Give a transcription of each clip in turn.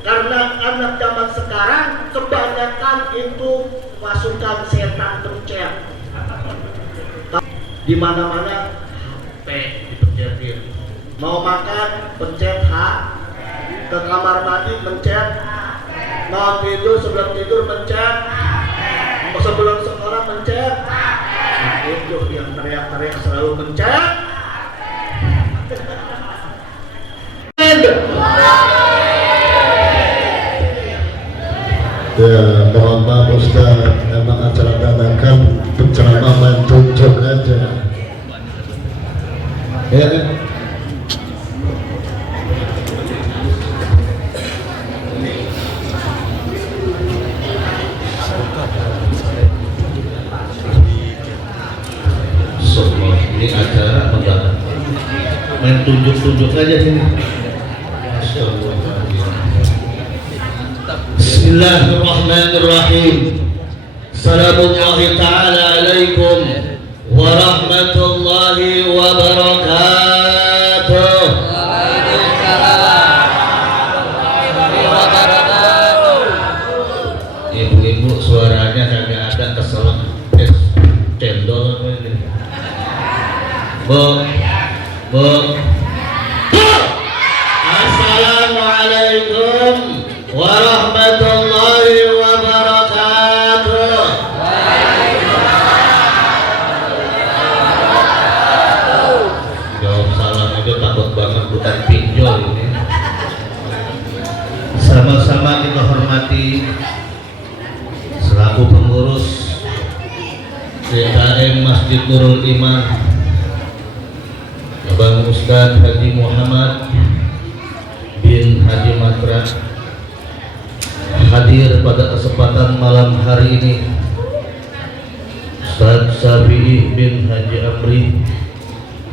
Karena anak zaman sekarang kebanyakan itu masukkan setan pencet. Di mana-mana HP dipencetin. Mau makan pencet H, ke kamar mandi pencet, mau tidur sebelum tidur pencet, sebelum sekolah pencet. Nah, itu yang teriak-teriak selalu pencet. Ya, mohon maaf Ustaz, emang acara dadakan penceramah main tunjuk aja. Ya, ini acara mendadak main tunjuk-tunjuk aja sini. Masya Allah. Bismillahirrahmanirrahim. Assalamualaikum ta'ala alaikum warahmatullahi wabarakatuh. Ibu-ibu suaranya kagak ada, keselak cendol ini. Bu, Assalamualaikum warahmatullahi wabarakatuh. Jawab salam itu takut banget, bukan pinjol ini. Sama-sama kita hormati selaku pengurus DKM Masjid Nurul Iman, Abang Ustadz Haji Muhammad bin Haji Matra hadir pada kesempatan malam hari ini. Ustadz Syafi'i bin Haji Amri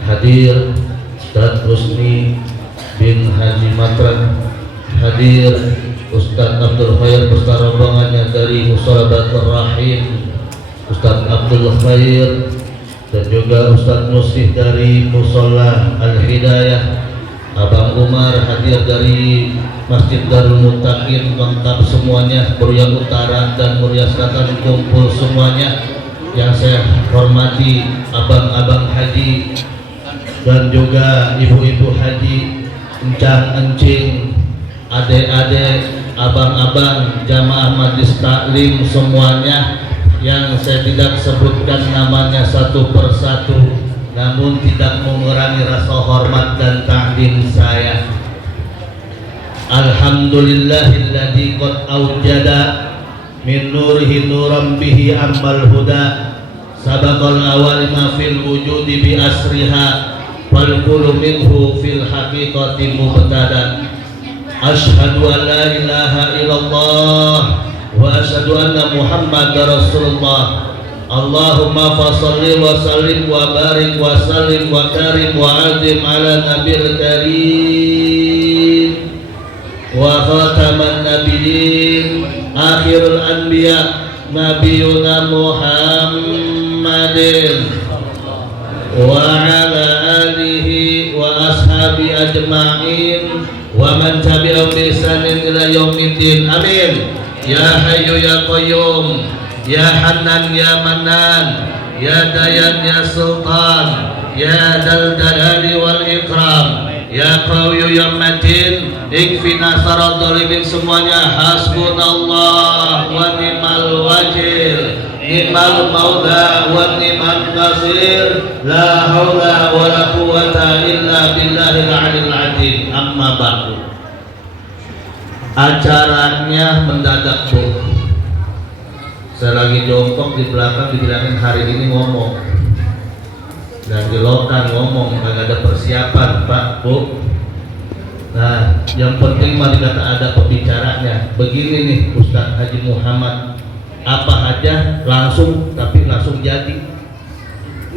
hadir, Ustadz Rusni bin Haji Matra hadir, Ustadz Abdul Khair beserta rombongannya dari Musolabatul Rahim, Ustadz Abdul Khair, dan juga Ustadz Musih dari Musola Al-Hidayah, Abang Umar hadir dari Masjid Darul Muttaqin, lengkap semuanya, Muria Utara dan Muria Selatan kumpul semuanya. Yang saya hormati abang-abang haji dan juga ibu-ibu haji, encang-encing, adik-adik, abang-abang, jamaah majlis taklim semuanya yang saya tidak sebutkan namanya satu persatu, namun tidak mengurangi rasa hormat dan ta'zim saya. Alhamdulillahilladzi qad awjada min nurihi nuran bihi ammal huda sabaqal awalima fil wujudi bi asriha wal kullu minhu fil haqiqati mubtada. Ashhadu an la ilaha illallah wa asyhadu anna Muhammadar Rasulullah. Allahumma fasalli wa sallim wa barik wa sallim wa karim wa azim ala nabil karim wa khataman nabiyyin akhirul anbiya nabiyuna Muhammadin wa ala alihi wa ashabi ajma'in wa man tabi'ahum bi ihsanin ila yaumiddin. Amin. Ya Hayyu ya Qayyum, Ya Hannan ya Mannan, Ya Dayan ya Sultan, Ya Dzal Jalali wal Ikram, Ya Qawiyyu ya Matin, ikfina sarat dhalimin semuanya. Hasbunallah wa ni'mal wakil, ni'mal maula wa ni'mal nasir, la haula wa la quwwata illa billahil aliyil azim. Amma ba'du. Acaranya mendadak, Bu. Saya lagi jongkok di belakang, dibilangin hari ini ngomong, dan di lokan ngomong, kagak ada persiapan, Pak, Bu. Nah, yang penting mah dikata ada pembicaranya. Begini nih Ustadz Haji Muhammad, apa aja langsung, tapi langsung jadi.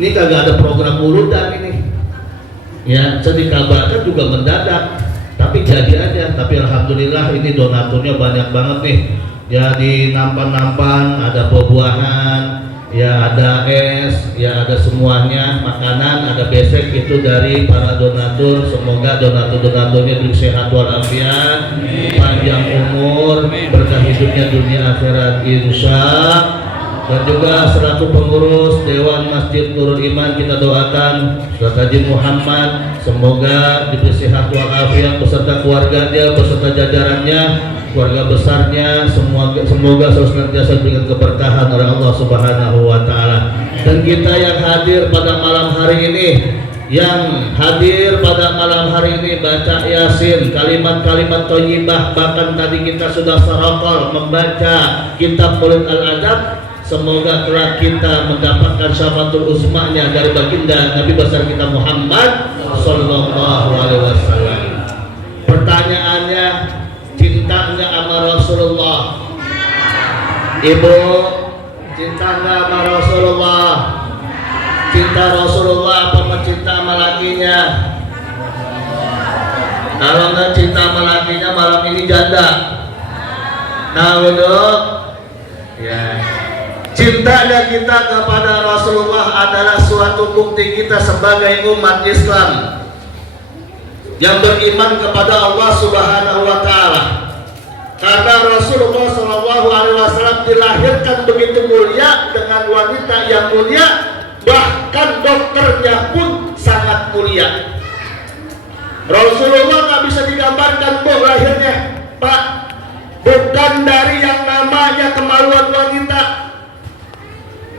Ini kagak ada program urutan ini. Ya, saya dikabarkan juga mendadak, tapi jadi aja. Tapi alhamdulillah ini donaturnya banyak banget nih. Ya, di nampan-nampan ada buah-buahan, ya ada es, ya ada semuanya, makanan, ada besek itu dari para donatur. Semoga donatur-donaturnya diberi sehat walafiat, panjang umur, berkah hidupnya dunia akhirat insya. Dan juga selaku pengurus Dewan Masjid Nurul Iman kita doakan Ustaz Haji Muhammad semoga diberi sehat walafiat beserta keluarganya, beserta jajarannya, keluarga besarnya, semoga senantiasa diberikan keberkahan oleh Allah Subhanahu wa taala. Dan kita yang hadir pada malam hari ini, baca Yasin, kalimat-kalimat thayyibah, bahkan tadi kita sudah sarakal membaca kitab Maulid Al-Adab. Semoga kelak kita mendapatkan syafaatul uzmanya dari baginda Nabi besar kita Muhammad sallallahu alaihi wasallam. Pertanyaannya, cinta enggak sama Rasulullah? Ibu, cinta enggak sama Rasulullah? Cinta Rasulullah apa mencinta sama lakinya? Kalau enggak cinta sama lakinya malam ini janda. Nah, Dok. Ya. Cintanya kita kepada Rasulullah adalah suatu bukti kita sebagai umat Islam yang beriman kepada Allah Subhanahu wa taala. Karena Rasulullah SAW dilahirkan begitu mulia dengan wanita yang mulia, bahkan dokternya pun sangat mulia. Rasulullah nggak bisa digambarkan lahirnya, Pak, bukan dari yang namanya kemaluan wanita,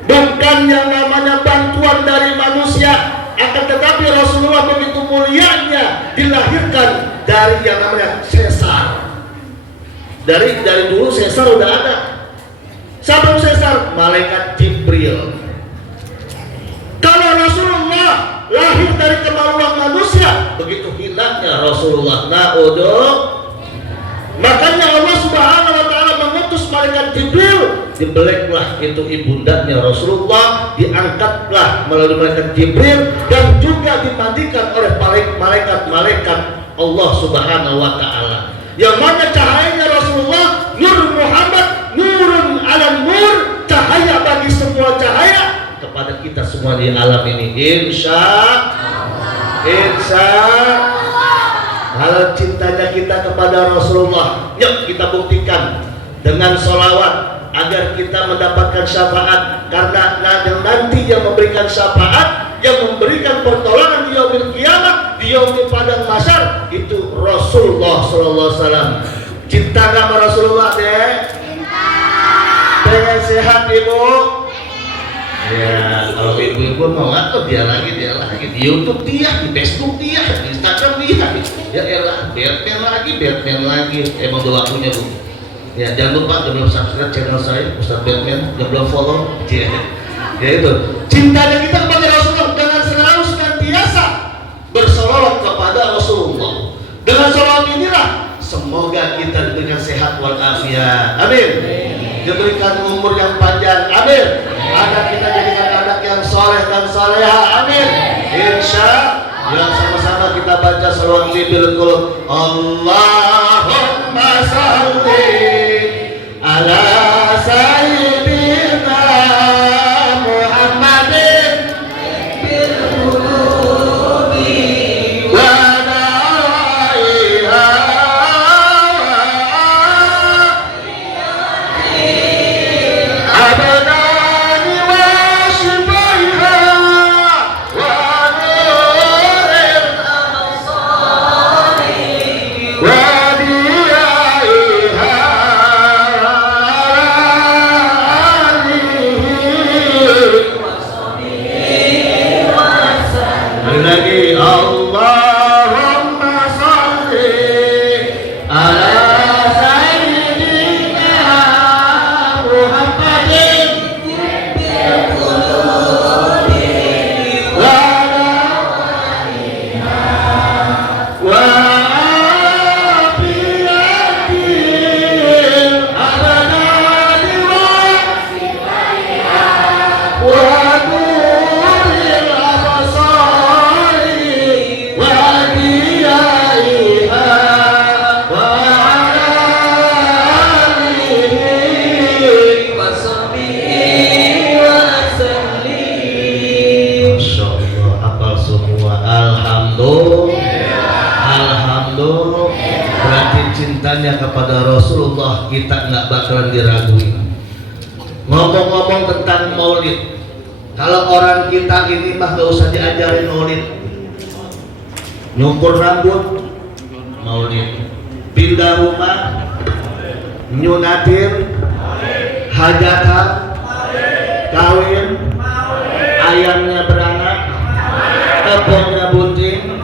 bukan yang namanya bantuan dari manusia, akan tetapi Rasulullah begitu mulianya dilahirkan dari yang namanya sesar. Dari dulu sesar udah ada. Siapa sesar? Malaikat Jibril. Kalau Rasulullah lahir dari kemaluan manusia, begitu hilangnya Rasulullah. Makanya Allah Subhanahu wa taala mengutus malaikat Jibril, dibeleklah itu ibundanya Rasulullah, diangkatlah melalui malaikat Jibril dan juga dimandikan oleh malaikat-malaikat Allah Subhanahu wa taala. Yang mana cahayanya Rasulullah, Nur Muhammad, nurun ala nur, cahaya bagi semua cahaya kepada kita semua di alam ini. Insya kalau cintanya kita kepada Rasulullah, yuk kita buktikan dengan sholawat agar kita mendapatkan syafaat. Karena nanti yang memberikan syafaat, yang memberikan pertolongan di yaumil kiamat, di yaumil padang mahsyar, itu Rasulullah sallallahu alaihi wasallam. Cinta sama Rasulullah deh. Pengen sehat ibu? Ya, kalau ibu-ibu mau apa dia lagi di YouTube dia, di Facebook dia, di Instagram dia. Ya elah, Batman lagi. Emang udah waktunya bu. Ya jangan lupa belum subscribe channel saya Ustaz Batman, belum follow. Ya itu. Cintanya kita kepada Rasulullah dengan selalu senantiasa bersolawat kepada Rasulullah. Dengan solawat inilah semoga kita diberikan sehat walafiat. Amin. Diberikan umur yang panjang. Amin. Anak kita jadikan anak yang soleh dan soleha. Amin. Insya Allah sama-sama kita baca salawat bil qulub. Allahumma shalli ala sayyidina Muhammadin bil qulubi wa da'iha abadani wa shifaiha wa nuril absari wa diyaiha Rasulullah kita nggak bakalan diragui. Ngomong-ngomong tentang maulid, kalau orang kita ini mah gak usah diajarin maulid. Nyukur rambut maulid, pindah rumah nyunatin, hajatan, kawin, ayamnya beranak, tepungnya bunting.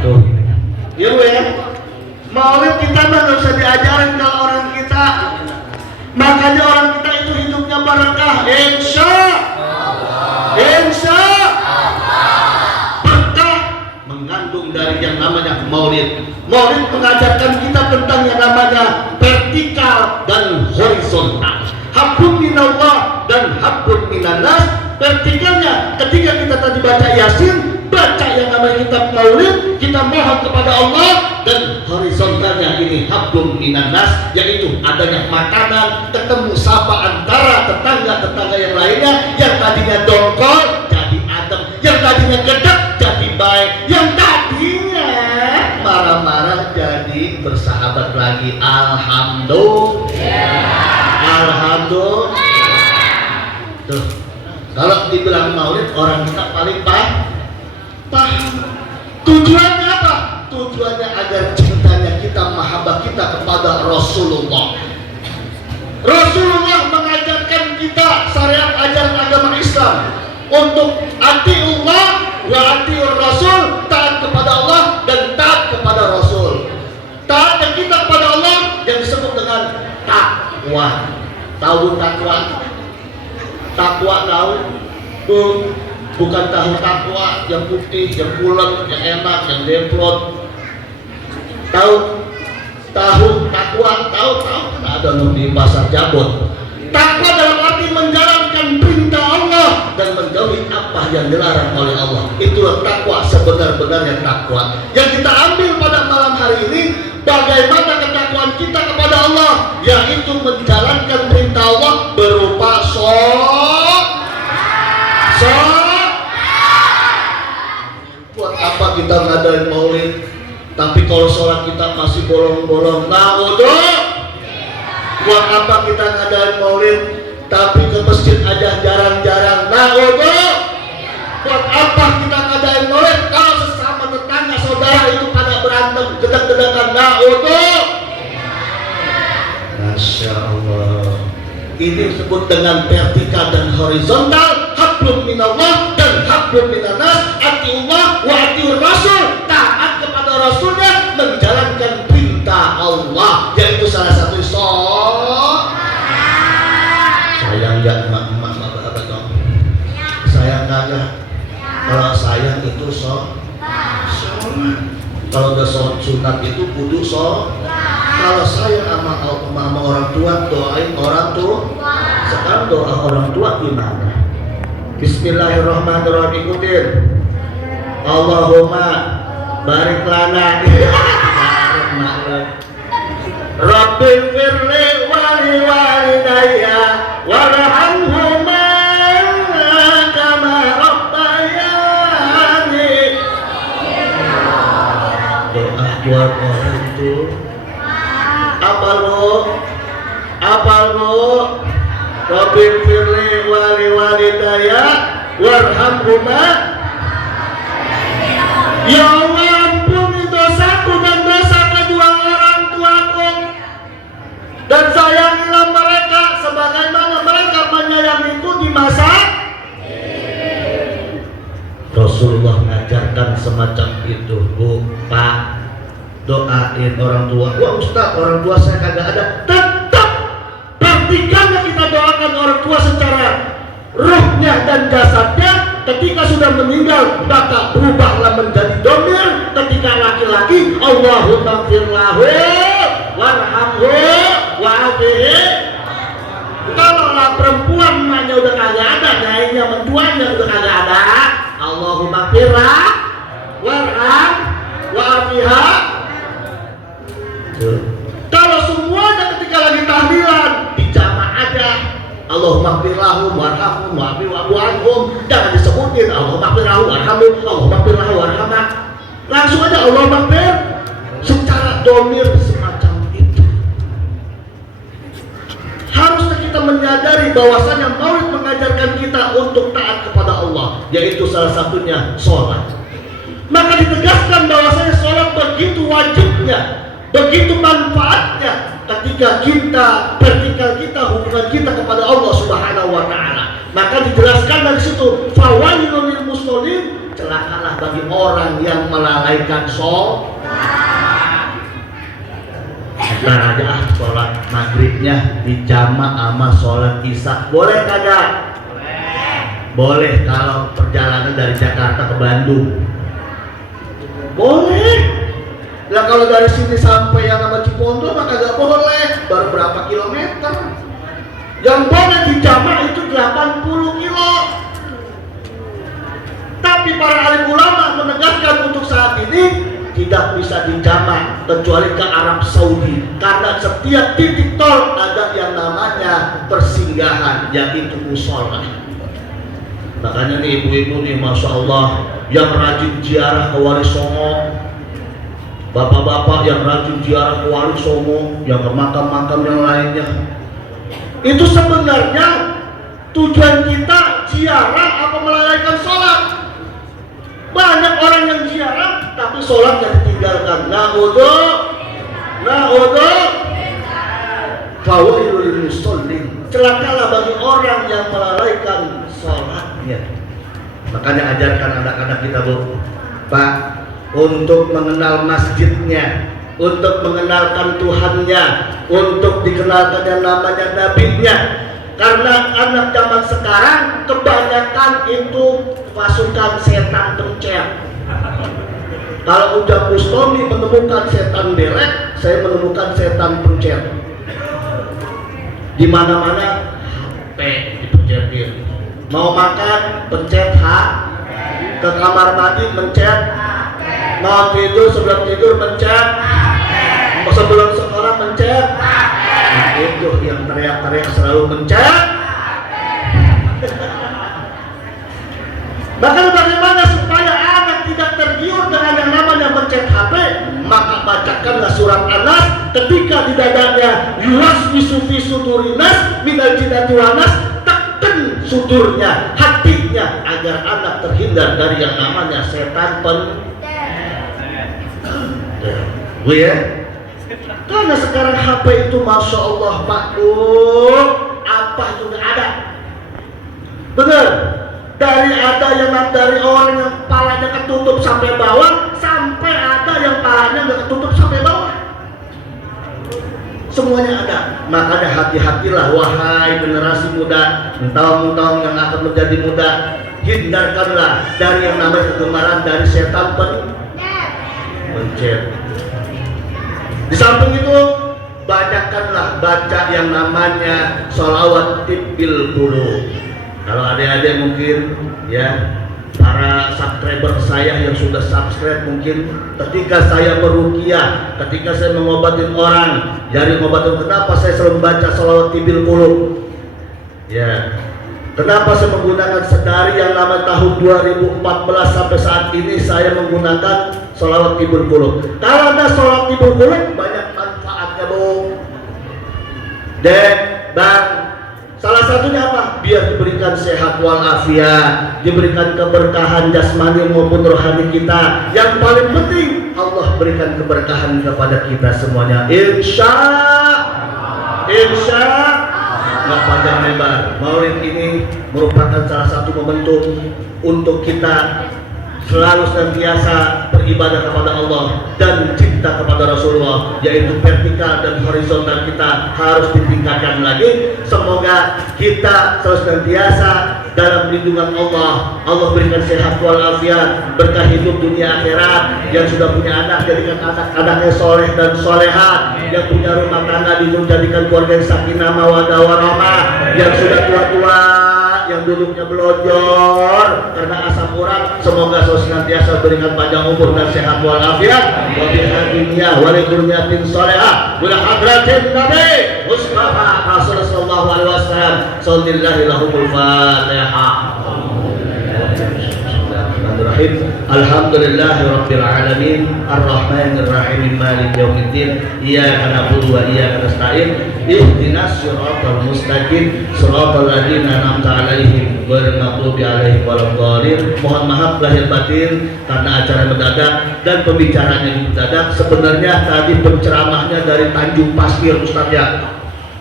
Tuh, ya Bu ya. Maulid kita mah gak usah diajarin kalau orang kita. Makanya orang kita itu hidupnya barakah, insya berkah, mengandung dari yang namanya maulid. Maulid mengajarkan kita tentang yang namanya vertikal dan horizontal, habbun minallah dan habbun minannas. Vertikalnya ketika kita tadi baca Yasin, baca yang namanya kitab maulid, kita mohon kepada Allah. Dan horizontalnya ini hablum minannas, yaitu adanya makanan, ketemu sapa antara tetangga-tetangga yang lainnya. Yang tadinya dongkol jadi adem, yang tadinya gedek jadi baik, yang tadinya marah-marah jadi bersahabat lagi. Alhamdulillah. Tuh, kalau dibilang maulid, orang kita paling paham. Tujuannya apa? Tujuannya agar cintanya kita, mahabbah kita kepada Rasulullah. Rasulullah mengajarkan kita syariat ajaran agama Islam untuk atiullah wa atiur Rasul, taat kepada Allah dan taat kepada Rasul. Taatnya kita kepada Allah yang disebut dengan takwa. Tahu takwa? Takwa tahu? Bukan tahu takwa yang putih, yang pulen, yang enak, yang demplon. Tahu takwa, tahu kan ada di pasar Jabon. Takwa dalam arti menjalankan perintah Allah dan menjauhi apa yang dilarang oleh Allah. Itulah takwa, sebenar-benarnya takwa. Yang kita ambil pada malam hari ini, bagaimana ketakwaan kita kepada Allah, yaitu menjalankan perintah Allah berupa Buat apa kita ngadain maulid, tapi kalau sholat kita masih bolong-bolong? Buat apa kita ngadain maulid, tapi ke masjid aja jarang-jarang? Buat apa kita ngadain maulid kalau sesama tetangga saudara itu pada berantem, gedek-gedekan? Masya Allah. Ini disebut dengan vertikal dan horizontal, hablum minallah dan hablum minannas, atiullah wa atiur Rasul, taat kepada Rasulnya, menjalankan perintah Allah, yaitu salah satu sayang ya emak apa dong? Sayang kagak? Kalau sayang itu kalau udah sunat itu kudu kalau sayang sama orang tua, doain orang tua. Sekarang doa orang tua gimana? Bismillahirrahmanirrahim, ikutin. Allahumma barik lana Rabbi firli wali walidayya warhamhuma kama rabbayani. Doa buat orang tua. Apa lu? Rabbi firli wali walidayya warhamhuma. Ya Allah, ampuni dosaku dan dosa kedua orang tuaku, dan sayangilah mereka sebagaimana mereka menyayangiku di masa. Rasulullah mengajarkan semacam itu. Bu, Pak, doain orang tua. Wah Ustaz, orang tua saya kagak ada. Tetap vertikalnya kita doakan orang tua secara ruhnya dan jasadnya. Ketika sudah meninggal, maka berubahlah menjadi domir. Ketika laki-laki, Allahumma firlahu warhamhu wa'afihi. Kalau lah perempuan emaknya udah kagak ada, nyainya mentuanya udah kagak ada, Allahumma firlah warham wa'afiha. Kalau semuanya ketika lagi tahlilan dijama aja, Allahumma firlahu warhamhum wa'afi'anhum, jangan disebutin Allahumma firlahu warhamhum, Allahumma firlahu warhamah. Langsung aja Allahumma fir secara domir semacam itu. menyadari bahwasanya Maulid mengajarkan kita untuk taat kepada Allah, yaitu salah satunya sholat. Maka ditegaskan bahwasanya sholat begitu wajibnya, begitu manfaatnya ketika vertikal kita, hubungan kita kepada Allah Subhanahu wa taala. Maka dijelaskan dari situ, fawailul lil musallin, celakalah bagi orang yang melalaikan sholat. Nah aja sholat maghribnya dijamak sama sholat isya, boleh kagak? Boleh kalau perjalanan dari Jakarta ke Bandung. Boleh. Lah kalau dari sini sampai yang nama Cipondo maka gak boleh. Baru berapa kilometer? Yang boleh dijamak itu 80 kilo. Tapi para alim ulama menegaskan untuk saat ini tidak bisa dijamak kecuali ke Arab Saudi, karena setiap titik tol ada yang namanya persinggahan, yaitu musola. Makanya nih ibu-ibu nih, masya Allah, yang rajin ziarah ke Wali Songo, bapak-bapak yang rajin ziarah ke Wali Songo, yang ke makam-makam yang lainnya, itu sebenarnya tujuan kita ziarah apa melalaikan sholat? Banyak orang yang ziarah tapi sholatnya ditinggalkan. Fawailul musallin, celakalah bagi orang yang melalaikan sholatnya. Makanya ajarkan anak-anak kita, Bu, Pak, untuk mengenal masjidnya, untuk mengenalkan Tuhannya, untuk dikenalkan yang namanya nabinya. Karena anak zaman sekarang kebanyakan itu pasukan setan pencet. Kalau udah Bustami menemukan setan derek, saya menemukan setan pencet. Di mana-mana HP dipencetin. Mau makan pencet H, ke kamar mandi pencet, mau tidur sebelum tidur pencet, sebelum sekolah pencet. Nah, itu yang teriak-teriak selalu mencet. Bahkan bagaimana supaya anak tidak tergiur dengan yang namanya mencet HP? Maka bacakanlah surat An-Nas ketika di dadanya yuwas wisufi sudurinas minal jinnati wanas, tekan sudurnya, hatinya, agar anak terhindar dari yang namanya setan Bu ya. Karena sekarang HP itu masya Allah Pak Bu, apa itu nggak ada. Bener, dari orang yang kepalanya ketutup sampai bawah, sampai ada yang kepalanya nggak ketutup sampai bawah. Semuanya ada. Makanya hati-hatilah wahai generasi muda, mentang-mentang yang akan menjadi muda, hindarkanlah dari yang namanya kegemaran dari setan pencet. Di samping itu, banyakkanlah baca yang namanya sholawat tibbil qulub. Kalau adik-adik mungkin ya, para subscriber saya yang sudah subscribe, mungkin ketika saya meruqyah, ketika saya mengobatin orang, jadi mengobatin, kenapa saya selalu membaca sholawat tibbil qulub? Ya, kenapa saya menggunakan sedari yang namanya tahun 2014 sampai saat ini saya menggunakan sholawat tibbil qulub. Kalau ada sholawat tibbil qulub banyak manfaatnya Bu. Dan Bang, salah satunya apa? Biar diberikan sehat walafiat, diberikan keberkahan jasmani maupun rohani kita. Yang paling penting Allah berikan keberkahan kepada kita semuanya. Insya nggak panjang lebar. Maulid ini merupakan salah satu momentum untuk kita selalu senantiasa beribadah kepada Allah dan cinta kepada Rasulullah, yaitu vertikal dan horizontal kita harus ditingkatkan lagi. Semoga kita selalu senantiasa dalam lindungan Allah. Allah berikan sehat walafiat, berkah hidup dunia akhirat. Yang sudah punya anak, jadikan anak-anaknya soleh dan soleha. Yang punya rumah tangga, dijadikan keluarga yang sakinah mawaddah warahmah. Yang sudah tua-tua, yang duduknya belojor karena asam urat, semoga senantiasa berikan panjang umur dan sehat walafiat. Wa biha dunya wa li durniyatin salihah wa hadratin nabi Mustafa Rasulullah sallallahu alaihi wasallam. Sallallahu lahumul fatihah. Bismillahirrahmanirrahim. Alhamdulillahirabbil alamin arrahmanir rahim maliki yaumiddin iyyaka na'budu wa iyyaka nasta'in ihdinas siratal mustaqim siratal ladzina an'amta 'alaihim ghairil maghdubi 'alaihim waladdallin. Mohon maaf lahir batin karena acara mendadak dan pembicaranya mendadak. Sebenarnya tadi penceramahnya dari Tanjung Pasir, Ustaz ya,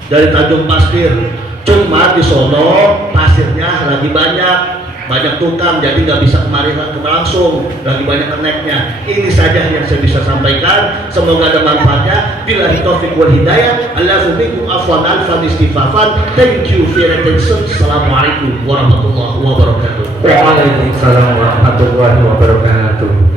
dari Tanjung Pasir, cuma di Solo pasirnya lagi banyak tukang, jadi nggak bisa kemarin langsung, lagi banyak keneknya. Ini saja yang saya bisa sampaikan, semoga ada manfaatnya. Billahi taufiq wal hidayah. Allahu bikum afwan alfan istighfafan. Thank you for your attention. Assalamualaikum warahmatullahi wabarakatuh. Waalaikumsalam warahmatullahi wabarakatuh.